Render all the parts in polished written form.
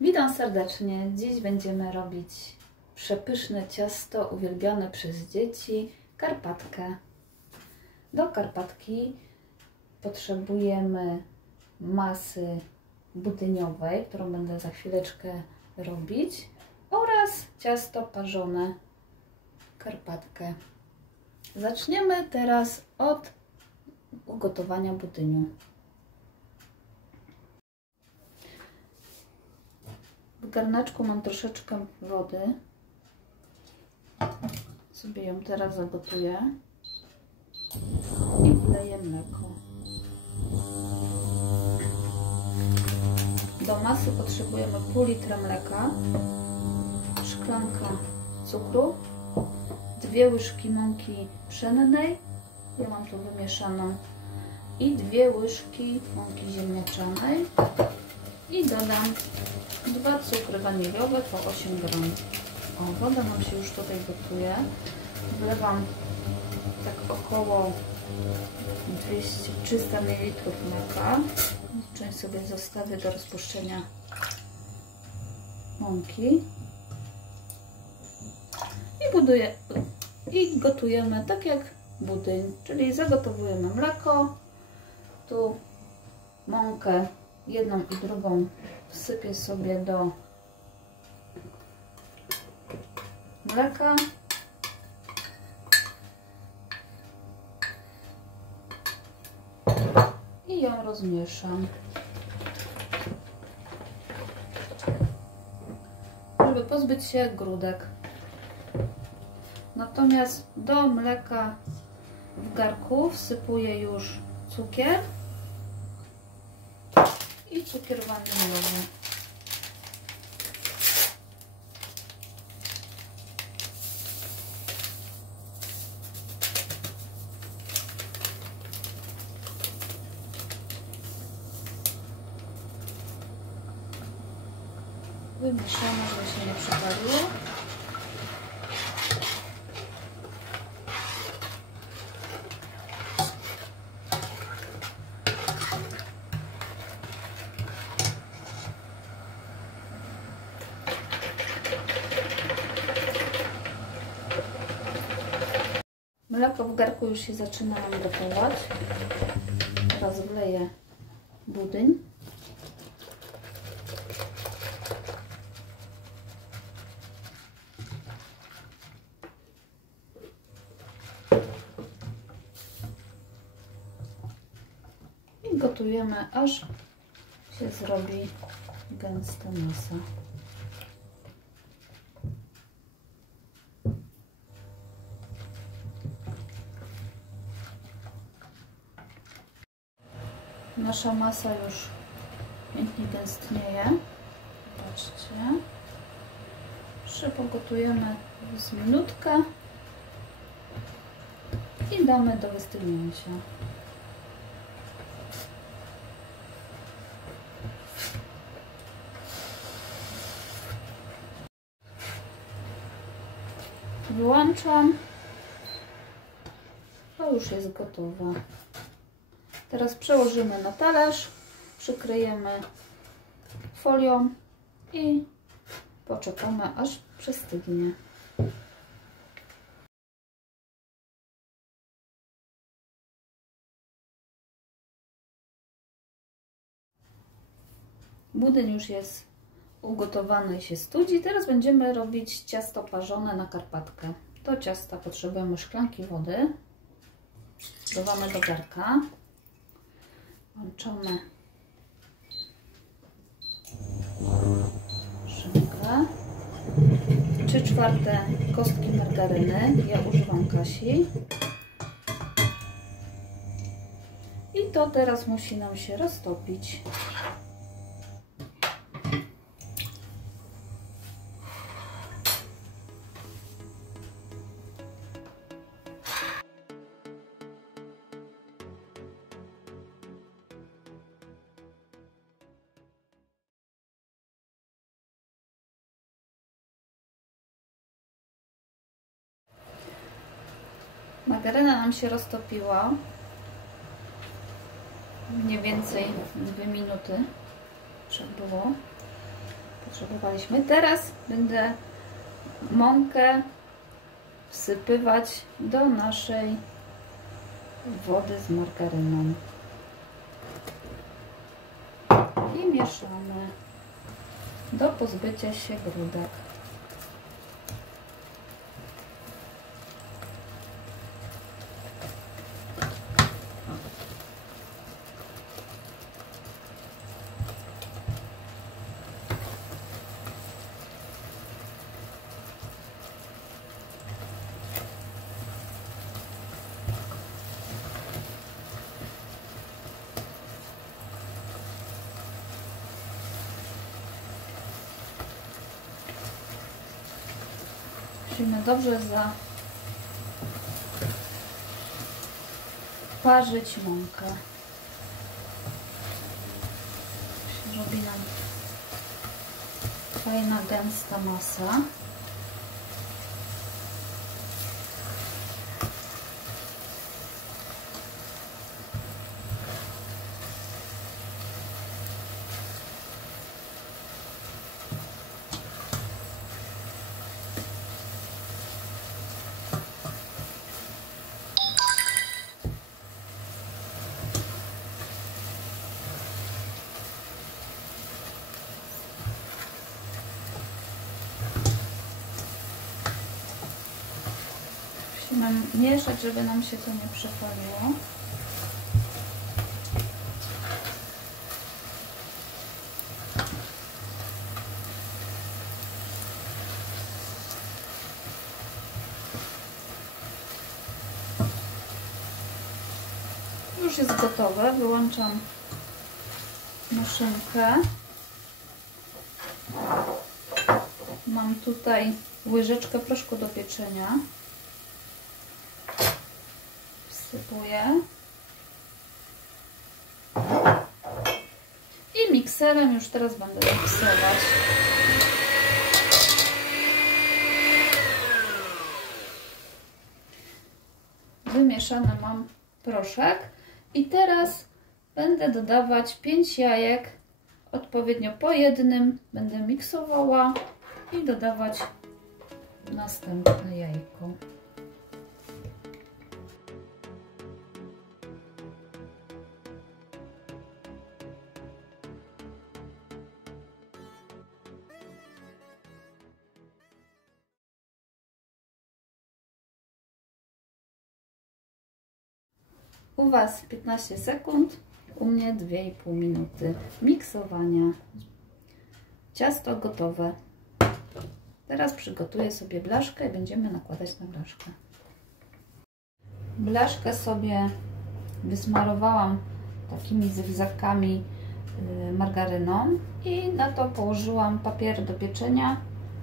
Witam serdecznie. Dziś będziemy robić przepyszne ciasto uwielbiane przez dzieci, karpatkę. Do karpatki potrzebujemy masy budyniowej, którą będę za chwileczkę robić, oraz ciasto parzone, karpatkę. Zaczniemy teraz od ugotowania budyniu. W garneczku mam troszeczkę wody. Sobie ją teraz zagotuję i wleję mleko. Do masy potrzebujemy pół litra mleka, szklanka cukru, 2 łyżki mąki pszennej, ja mam tu wymieszaną, i 2 łyżki mąki ziemniaczanej i dodam 2 cukry waniliowe po 8 gram. O, woda nam się już tutaj gotuje. Wlewam tak około 300 ml mleka. Część sobie zostawię do rozpuszczenia mąki. I gotujemy tak jak budyń, czyli zagotowujemy mleko, tu mąkę jedną i drugą wsypię sobie do mleka i ją rozmieszam, żeby pozbyć się grudek. Natomiast do mleka w garku wsypuję już cukier i cukier waniliowy. Wymieszamy, żeby się nie przypaliło. Mleko w garku już się zaczyna gotować. Teraz wleję budyń. I gotujemy, aż się zrobi gęsta masa. Nasza masa już pięknie gęstnieje. Zobaczcie. Jeszcze pogotujemy z minutkę i damy do wystygnięcia. Wyłączam. To już jest gotowe. Teraz przełożymy na talerz, przykryjemy folią i poczekamy, aż przestygnie. Budyń już jest ugotowany i się studzi. Teraz będziemy robić ciasto parzone na karpatkę. Do ciasta potrzebujemy szklanki wody. Dodamy do garka. Włączamy szynkę, 3/4 kostki margaryny, ja używam Kasi, i to teraz musi nam się roztopić. Margaryna nam się roztopiła. mniej więcej 2 minuty było. Potrzebowaliśmy. Teraz będę mąkę wsypywać do naszej wody z margaryną i mieszamy do pozbycia się grudek. Musimy dobrze zaparzyć mąkę. Się robi nam fajna, gęsta masa. Musimy mieszać, żeby nam się to nie przepaliło. Już jest gotowe. Wyłączam maszynkę. Mam tutaj łyżeczkę proszku do pieczenia. Wsypuję. I mikserem już teraz będę miksować. Wymieszany mam proszek i teraz będę dodawać 5 jajek, odpowiednio po jednym. Będę miksowała i dodawać następne jajko. U Was 15 sekund, u mnie 2,5 minuty miksowania. Ciasto gotowe. Teraz przygotuję sobie blaszkę i będziemy nakładać na blaszkę. Blaszkę sobie wysmarowałam takimi zygzakami margaryną i na to położyłam papier do pieczenia,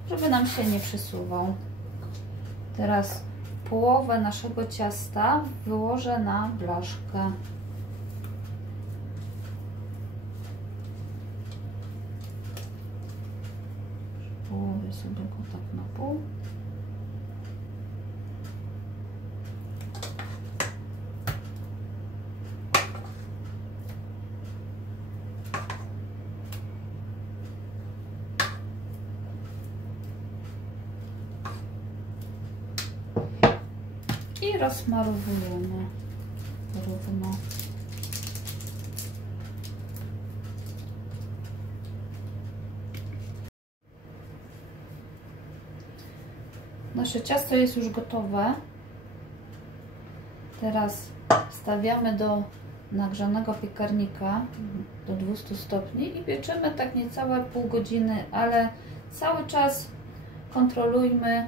żeby nam się nie przesuwał. Teraz połowę naszego ciasta wyłożę na blaszkę. Połowię sobie go tak na pół. I rozmarowujemy równo. Nasze ciasto jest już gotowe. Teraz wstawiamy do nagrzanego piekarnika do 200 stopni i pieczemy tak niecałe pół godziny, ale cały czas kontrolujmy,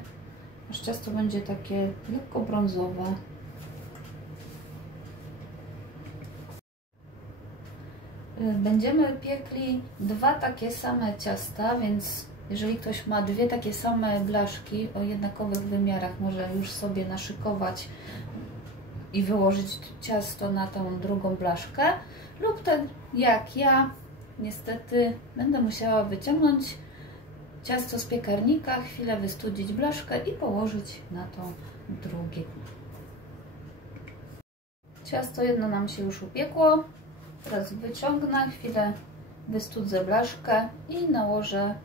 aż ciasto będzie takie lekko brązowe. Będziemy piekli 2 takie same ciasta, więc jeżeli ktoś ma 2 takie same blaszki o jednakowych wymiarach, może już sobie naszykować i wyłożyć ciasto na tą drugą blaszkę, lub tak jak ja, niestety będę musiała wyciągnąć ciasto z piekarnika, chwilę wystudzić blaszkę i położyć na to drugie. Ciasto jedno nam się już upiekło. Teraz wyciągnę, chwilę wystudzę blaszkę i nałożę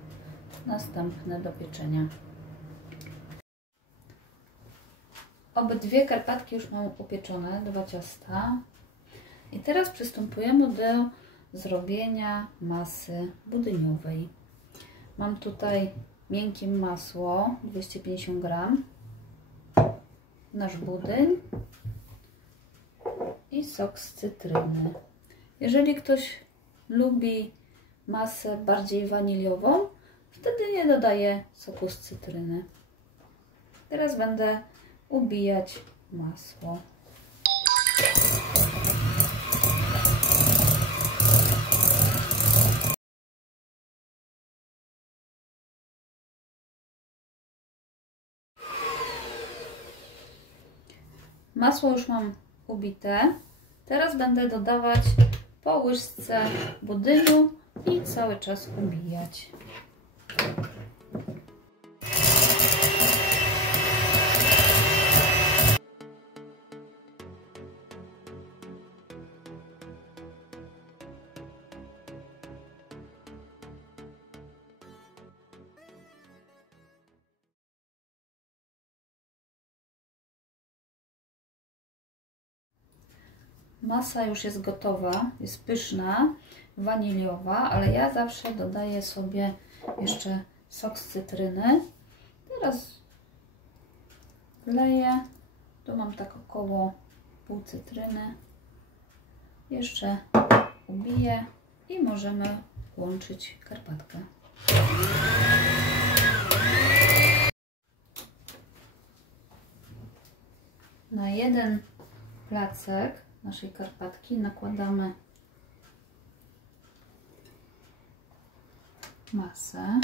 następne do pieczenia. Obydwie karpatki już mam upieczone, 2 ciasta. I teraz przystępujemy do zrobienia masy budyniowej. Mam tutaj miękkie masło, 250 g, nasz budyń i sok z cytryny. Jeżeli ktoś lubi masę bardziej waniliową, wtedy nie dodaję soku z cytryny. Teraz będę ubijać masło. Masło już mam ubite. Teraz będę dodawać po łyżce budyniu i cały czas ubijać. Masa już jest gotowa, jest pyszna, waniliowa, ale ja zawsze dodaję sobie jeszcze sok z cytryny. Teraz wleję, tu mam tak około pół cytryny. Jeszcze ubiję i możemy łączyć karpatkę. Na jeden placek naszej karpatki nakładamy masę.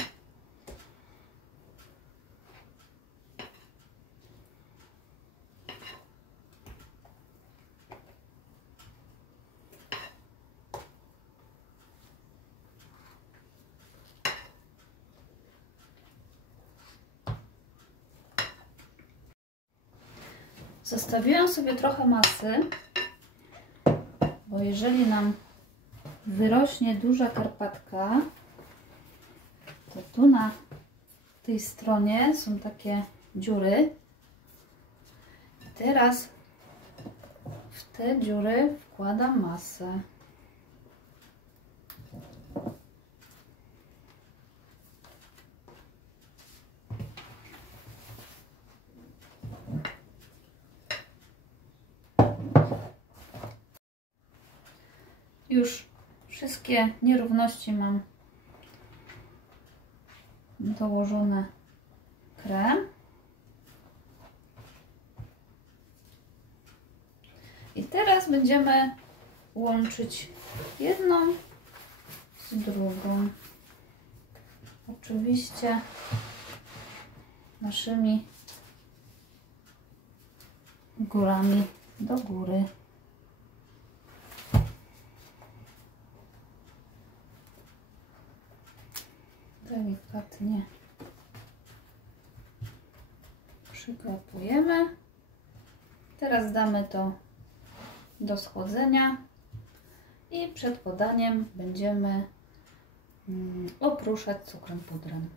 Zostawiłam sobie trochę masy, bo jeżeli nam wyrośnie duża karpatka, to tu na tej stronie są takie dziury. Teraz w te dziury wkładam masę. Już wszystkie nierówności mam dołożone krem. I teraz będziemy łączyć jedną z drugą. Oczywiście naszymi górami do góry. Delikatnie przyklepujemy. Teraz damy to do schłodzenia i przed podaniem będziemy oprószać cukrem pudrem.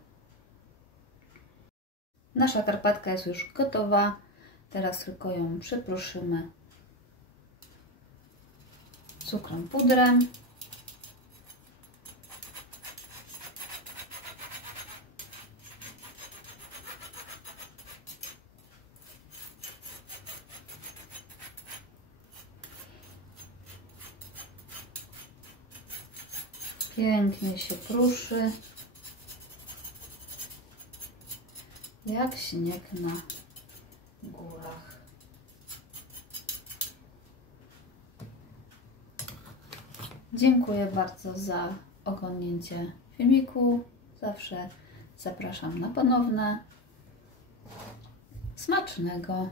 Nasza karpatka jest już gotowa. Teraz tylko ją przyproszymy cukrem pudrem. Pięknie się pruszy, jak śnieg na górach. Dziękuję bardzo za oglądnięcie filmiku. Zawsze zapraszam na ponowne. Smacznego!